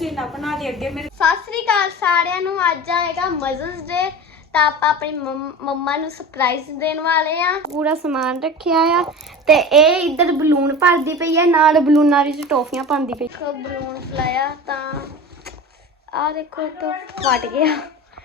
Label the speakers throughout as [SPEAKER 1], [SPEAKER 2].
[SPEAKER 1] ਸੀਨਾ ਬਣਾ ਦੇ ਅੱਗੇ ਮੇਰੇ।
[SPEAKER 2] ਸਤਿ ਸ੍ਰੀ ਅਕਾਲ ਸਾਰਿਆਂ ਨੂੰ। ਅੱਜ ਆਏਗਾ ਮਦਰਸ ਡੇ ਤਾਂ ਆਪਾਂ ਆਪਣੀ ਮੰਮਾ ਨੂੰ ਸਰਪ੍ਰਾਈਜ਼ ਦੇਣ ਵਾਲੇ ਆ। ਪੂਰਾ ਸਮਾਨ ਰੱਖਿਆ ਆ ਤੇ ਇਹ ਇੱਧਰ ਬਲੂਨ ਭਰਦੀ ਪਈ ਹੈ, ਨਾਲ ਬਲੂਨਾਂ ਵਿੱਚ ਟੋਫੀਆਂ ਪਾਉਂਦੀ ਪਈ। ਬਲੂਨ ਫਲਾਇਆ ਤਾਂ ਆ ਦੇਖੋ ਤਾਂ ਫਟ ਗਿਆ।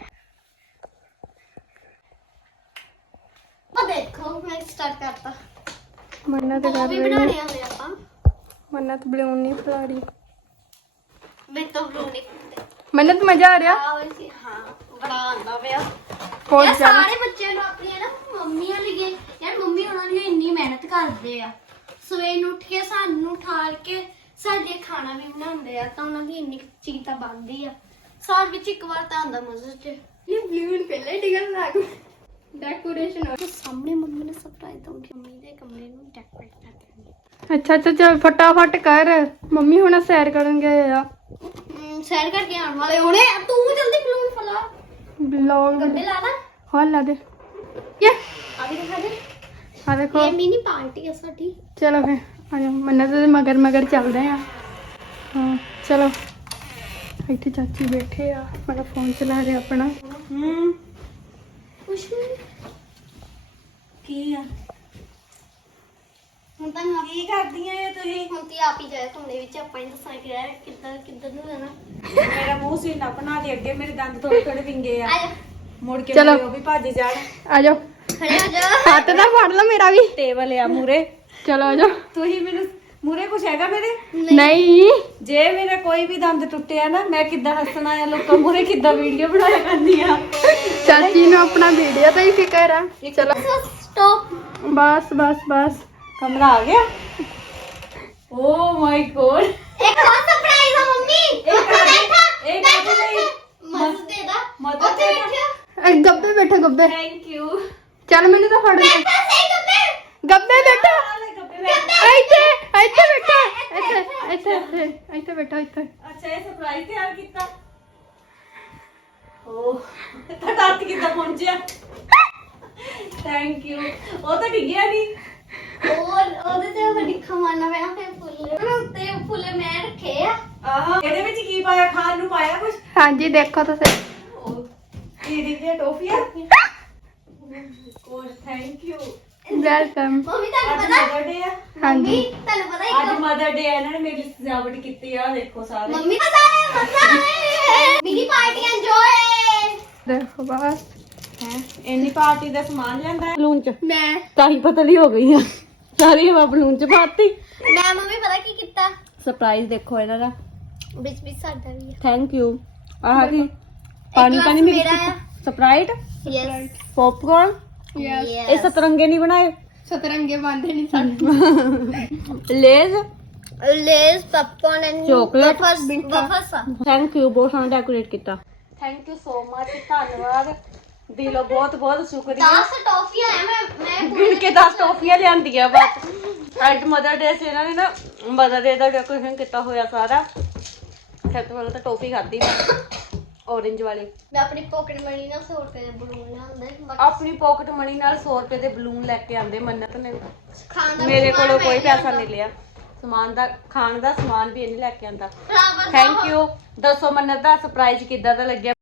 [SPEAKER 2] ਆ ਦੇਖੋ ਮੈਂ ਸਟਾਰਟ ਕਰਤਾ।
[SPEAKER 3] ਮੰਨਤ
[SPEAKER 2] ਉਹ
[SPEAKER 3] ਕਰ
[SPEAKER 2] ਵੀ
[SPEAKER 3] ਰਹੀ
[SPEAKER 2] ਬਣਾਉਣੇ
[SPEAKER 3] ਹੈ।
[SPEAKER 2] ਆਉਂਦੇ ਆਪਾਂ।
[SPEAKER 3] ਮੰਨਤ ਬਲੂਨ ਨਹੀਂ ਫਲਾ ਰਹੀ।
[SPEAKER 2] ਮੈਂ ਤਾਂ ਬਲੂਨ ਨਹੀਂ ਫੁੱਟਦੇ।
[SPEAKER 3] ਮੰਨਤ ਮਜ਼ਾ ਆ ਰਿਹਾ।
[SPEAKER 2] ਹਾਂ ਬੜਾ ਆਉਂਦਾ ਪਿਆ।
[SPEAKER 3] ਬਹੁਤ
[SPEAKER 2] ਯਾਰ
[SPEAKER 3] ਜ਼ਿਆਦਾ।
[SPEAKER 2] ਸਾਰੇ ਬੱਚਿਆਂ ਨੂੰ ਆਪਣੀਆਂ ਨਾ ਮੰਮੀਆਂ ਲਈ ਯਾਰ ਮੰਮੀ ਉਹਨਾਂ ਲਈ ਇੰਨੀ ਮਿਹਨਤ ਕਰਦੇ ਆ। ਸਵੇਰ ਨੂੰ ਉੱਠ ਕੇ ਸਾਨੂੰ ਠਾਲ ਕੇ ਸਾਡੇ ਖਾਣਾ ਵੀ ਬਣਾਉਂਦੇ ਆ ਤਾਂ ਉਹਨਾਂ ਦੀ ਇੰਨੀ ਚੀਜ਼ ਤਾਂ ਬਣਦੀ ਆ। ਸਾਲ ਵਿੱਚ ਇੱਕ ਵਾਰ ਤਾਂ ਆਉਂਦਾ ਮਜ਼ੇ ਚ। ਇਹ ਬਲੂਨ ਪਹਿਲੇ ਡਿਗਣ ਲੱਗ ਡੈਕੋਰੇਸ਼ਨ ਹੋ ਸਾਹਮਣੇ ਮੰਮੀ ਨੇ ਸਰਪ੍ਰਾਈਜ਼ ਦਊਂਗੀ। ਮੰਮੀ ਦੇ ਕਮਰੇ ਨੂੰ ਡੈਕੋਰੇਟ ਕਰ ਦਾਂਗੇ।
[SPEAKER 3] ਅੱਛਾ ਅੱਛਾ ਚੱਲ ਫਟਾਫਟ ਕਰ। ਮੰਮੀ ਹੁਣ ਸੈਰ ਕਰਨਗੇ ਆ।
[SPEAKER 2] ਸੈਰ ਕਰਕੇ ਆਉਣ ਵਾਲੇ ਹੁਣੇ। ਤੂੰ ਜਲਦੀ ਬਲੂਨ ਫਲਾ।
[SPEAKER 3] ਬਲੌਗ
[SPEAKER 2] ਗੱਡੇ ਲਾ ਲਾ।
[SPEAKER 3] ਹਾਂ ਲਾ ਦੇ। ਯਾ
[SPEAKER 2] ਆ ਵੀ ਦਿਖਾ ਦੇ।
[SPEAKER 3] ਆ ਦੇਖੋ।
[SPEAKER 2] ਇਹ ਮਿਨੀ ਪਾਰਟੀ ਹੈ ਸਾਡੀ।
[SPEAKER 3] ਚਲੋ ਫਿਰ ਆ ਜਾ। ਮੰਨਤ ਦੇ ਮਗਰ ਮਗਰ ਚੱਲਦੇ ਆ। ਹਾਂ ਚਲੋ। ਇੱਥੇ ਚਾਚੀ ਬੈਠੇ ਆ, ਮੇਰਾ ਫੋਨ ਚਲਾ ਰਿਹਾ ਆਪਣਾ।
[SPEAKER 2] ਕੁਛ ਨਹੀਂ।
[SPEAKER 1] ਕੀ ਆ
[SPEAKER 2] ਹੁਣ ਤਾਂ
[SPEAKER 1] ਕੀ ਕਰਦੀਆਂ ਏ ਤੁਸੀਂ?
[SPEAKER 2] ਹੁਣ ਤੇ ਆਪ ਹੀ ਜਾਏ ਕਮਰੇ ਵਿੱਚ। ਆਪਾਂ ਹੀ ਦੱਸਾਂ ਕਿ ਯਾਰ ਕਿੱਧਰ ਨੂੰ ਜਾਣਾ।
[SPEAKER 1] ਮੇਰਾ ਮੂੰਹ ਸੀਨਾ ਬਣਾ ਦੇ ਅੱਗੇ, ਮੇਰੇ ਦੰਦ ਥੋੜੇ ਥੋੜੇ ਵਿੰਗੇ ਆ।
[SPEAKER 2] ਆ ਜਾ
[SPEAKER 1] ਮੁੜ ਕੇ
[SPEAKER 3] ਚਲੋ।
[SPEAKER 1] ਮੇਰੇ ਉਹ ਵੀ ਭੱਜ ਜਾਣ।
[SPEAKER 3] ਆ ਜਾਓ।
[SPEAKER 2] ਖੜੇ ਹੋ ਜਾ।
[SPEAKER 3] ਹੱਥ ਤਾਂ ਫੜ ਲਓ ਮੇਰਾ ਵੀ।
[SPEAKER 1] ਟੇਬਲ ਆ ਮੂਰੇ।
[SPEAKER 3] ਚਲੋ ਆ ਜਾਓ।
[SPEAKER 1] ਤੁਸੀਂ ਮੈਨੂੰ ਮੂਰੇ ਕੁਛ ਹੈਗਾ ਮੇਰੇ?
[SPEAKER 3] ਨਹੀਂ
[SPEAKER 1] ਜੇ ਮੇਰਾ ਕੋਈ ਵੀ ਦੰਦ ਟੁੱਟਿਆ ਨਾ, ਮੈਂ ਕਿੱਦਾਂ ਹੱਸਣਾ ਆ ਲੋਕਾਂ ਮੂਰੇ, ਕਿੱਦਾਂ ਵੀਡੀਓ ਬਣਾਇਆ ਕਰਨੀ ਆ।
[SPEAKER 3] ਚਾਚੀ ਨੂੰ ਆਪਣਾ ਵੀਡੀਓ ਦਾ ਹੀ ਫਿਕਰ ਆ। ਚਲੋ
[SPEAKER 2] ਸਟਾਪ।
[SPEAKER 3] ਬਸ ਬਸ ਬਸ।
[SPEAKER 1] ਕਮਰਾ ਆ ਗਿਆ। Oh my god.
[SPEAKER 2] ਇੱਕ ਹੋਰ ਸਰਪ੍ਰਾਈਜ਼ ਆ ਮੰਮੀ। ਉੱਥੇ ਬੈਠਾ।
[SPEAKER 1] ਇਹ ਕਾਹਦੇ ਲਈ?
[SPEAKER 2] ਮਦਦ ਦੇ ਦਾ।
[SPEAKER 1] ਮਦਦ
[SPEAKER 2] ਉੱਥੇ
[SPEAKER 1] ਦੇ ਦਾ।
[SPEAKER 2] ਬੈਠਾ।
[SPEAKER 3] ਇਹ ਗੱਬੇ ਬੈਠਾ ਗੱਬੇ।
[SPEAKER 1] Thank you.
[SPEAKER 3] ਚੱਲ ਮੈਨੂੰ ਤਾਂ ਫੜ ਲੈ।
[SPEAKER 2] ਬੈਠਾ ਸਹੀ ਗੱਬੇ।
[SPEAKER 3] ਗੱਬੇ ਬੈਠਾ।
[SPEAKER 2] ਗੱਬੇ।
[SPEAKER 3] ਇੱਥੇ ਇੱਥੇ ਬੈਠਾ। ਇੱਥੇ ਇੱਥੇ ਇੱਥੇ ਇੱਥੇ ਬੈਠਾ ਇੱਥੇ।
[SPEAKER 1] ਅੱਛਾ ਇਹ ਸਰਪ੍ਰਾਈਜ਼ ਤਿਆਰ ਕੀਤਾ। ਓ ਤੁਹਾਡਾ ਹੱਥ ਕਿੱਦਾਂ ਪਹੁੰਚਿਆ? Thank you. ਉਹ ਤਾਂ ਡਿੱਗਿਆ ਨਹੀਂ।
[SPEAKER 2] ਉਹਦੇ ਤੇ ਉਹ ਡਿੱਖਾ ਮਾਰਨਾ ਪਿਆ ਫਿਰ ਫੁੱਲ ਉੱਤੇ ਫੁੱਲ ਮੈਂ ਰੱਖੇ ਆ।
[SPEAKER 1] ਆਹਾ ਇਹਦੇ ਵਿੱਚ ਕੀ ਪਾਇਆ? ਖਾਣ ਨੂੰ ਪਾਇਆ ਕੁਝ?
[SPEAKER 3] ਹਾਂਜੀ ਦੇਖੋ ਤੁਸੀਂ।
[SPEAKER 1] ਕੀ ਡਿੱਗਿਆ? ਟੋਫੀਆਂ? ਕੋਲ ਥੈਂਕ ਯੂ।
[SPEAKER 3] ਵੈਲਕਮ।
[SPEAKER 2] ਮੰਮੀ
[SPEAKER 1] ਅੱਜ
[SPEAKER 2] ਤੁਹਾਨੂੰ ਪਤਾ
[SPEAKER 1] ਮਦਰ ਡੇ ਆ।
[SPEAKER 3] ਹਾਂਜੀ
[SPEAKER 2] ਤੁਹਾਨੂੰ ਪਤਾ
[SPEAKER 1] ਅੱਜ
[SPEAKER 2] ਇੱਕ
[SPEAKER 1] ਮਦਰ ਡੇ ਆ, ਇਹਨਾਂ ਨੇ ਮੇਰੀ ਸਜਾਵਟ ਕੀਤੀ ਆ। ਦੇਖੋ ਸਾਰੇ।
[SPEAKER 2] ਮੰਮੀ ਪਤਾ ਹੈ ਮਜ਼ਾ ਆਇਆ ਮਿਨੀ ਪਾਰਟੀ ਐਂਜੋਏ।
[SPEAKER 3] ਦੇਖੋ ਬਸ।
[SPEAKER 1] ਹੈ ਇੰਨੀ ਪਾਰਟੀ ਦਾ ਸਮਾਨ ਲਿਆਂਦਾ ਬਲੂਨ ਚ।
[SPEAKER 3] ਮੈਂ
[SPEAKER 1] ਤਾਂ ਹੀ ਪਤਲੀ ਹੋ ਗਈ ਆ। ਸਾਰੀ ਹਵਾ ਬਲੂਨ ਚ ਪਾਤੀ।
[SPEAKER 2] ਮੈਂ ਮੰਮੀ ਪਤਾ ਕੀ ਕੀਤਾ
[SPEAKER 1] ਸਰਪ੍ਰਾਈਜ਼ ਦੇਖੋ ਇਹਨਾਂ ਦਾ।
[SPEAKER 2] ਵਿੱਚ ਵਿੱਚ ਸਾਡਾ ਵੀ
[SPEAKER 1] ਥੈਂਕ ਯੂ। ਆਹ ਕੀ ਪਾਣੀ ਤਾਂ ਨਹੀਂ
[SPEAKER 2] ਮੇਰਾ ਆ।
[SPEAKER 1] Sprite,
[SPEAKER 2] yes
[SPEAKER 1] popcorn. ਇਹ ਸਤਰੰਗੇ ਨਹੀਂ ਬਣਾਏ।
[SPEAKER 3] ਸਤਰੰਗੇ ਬੰਦੇ ਨਹੀਂ ਸਾਡੇ।
[SPEAKER 1] Lay's,
[SPEAKER 2] Lay's popcorn and
[SPEAKER 1] Chocolate,
[SPEAKER 2] wafers.
[SPEAKER 1] Thank you. ਬਹੁਤ ਸੋਹਣਾ ਡੈਕੋਰੇਟ ਕੀਤਾ। Thank you so much. ਧੰਨਵਾਦ ਦਿਲੋਂ, ਬਹੁਤ ਬਹੁਤ ਸ਼ੁਕਰੀਆ।
[SPEAKER 2] 10 ਟੌਫੀਆਂ ਆ। ਮੈਂ
[SPEAKER 1] ਗਿਣ ਕੇ 10 ਟੌਫੀਆਂ ਲਿਆਂਦੀਆਂ ਬਸ। ਅੱਜ ਮਦਰ ਡੇ ਸੀ, ਇਹਨਾਂ ਨੇ ਨਾ ਮਦਰ ਡੇ ਦਾ ਡੈਕੋਰੇਸ਼ਨ ਕੀਤਾ ਹੋਇਆ ਸਾਰਾ। ਸਭ ਤੋਂ ਪਹਿਲਾਂ ਤਾਂ ਟੌਫੀ ਖਾਧੀ ਮੈਂ, ਔਰੇਂਜ ਵਾਲੀ।
[SPEAKER 2] ਮੈਂ ਆਪਣੀ ਪਾਕਟ ਮਨੀ ਨਾਲ 100 ਰੁਪਏ ਦੇ ਬਲੂਨ ਲਿਆਉਂਦੇ।
[SPEAKER 1] ਆਪਣੀ ਪਾਕਟ ਮਨੀ ਨਾਲ 100 ਰੁਪਏ ਦੇ ਬਲੂਨ ਲੈ ਕੇ ਆਂਦੇ ਮੰਨਤ ਨੇ।
[SPEAKER 2] ਖਾਣ ਦਾ
[SPEAKER 1] ਮੇਰੇ
[SPEAKER 2] ਸਮਾਨ
[SPEAKER 1] ਕੋਲੋਂ
[SPEAKER 2] ਮੈਂ
[SPEAKER 1] ਕੋਈ ਪੈਸਾ
[SPEAKER 2] ਲਿਆਉਂਦਾ।
[SPEAKER 1] ਨਹੀਂ ਲਿਆ। ਸਮਾਨ ਦਾ, ਖਾਣ ਦਾ ਸਮਾਨ ਵੀ ਇਹਨੇ ਲੈ ਕੇ ਆਂਦਾ।
[SPEAKER 2] ਫਲਾਵਰ ਦਾ
[SPEAKER 1] ਥੈਂਕ ਯੂ। ਦੱਸੋ ਮੰਨਤ ਦਾ ਸਰਪ੍ਰਾਈਜ਼ ਕਿੱਦਾਂ ਦਾ ਲੱਗਿਆ?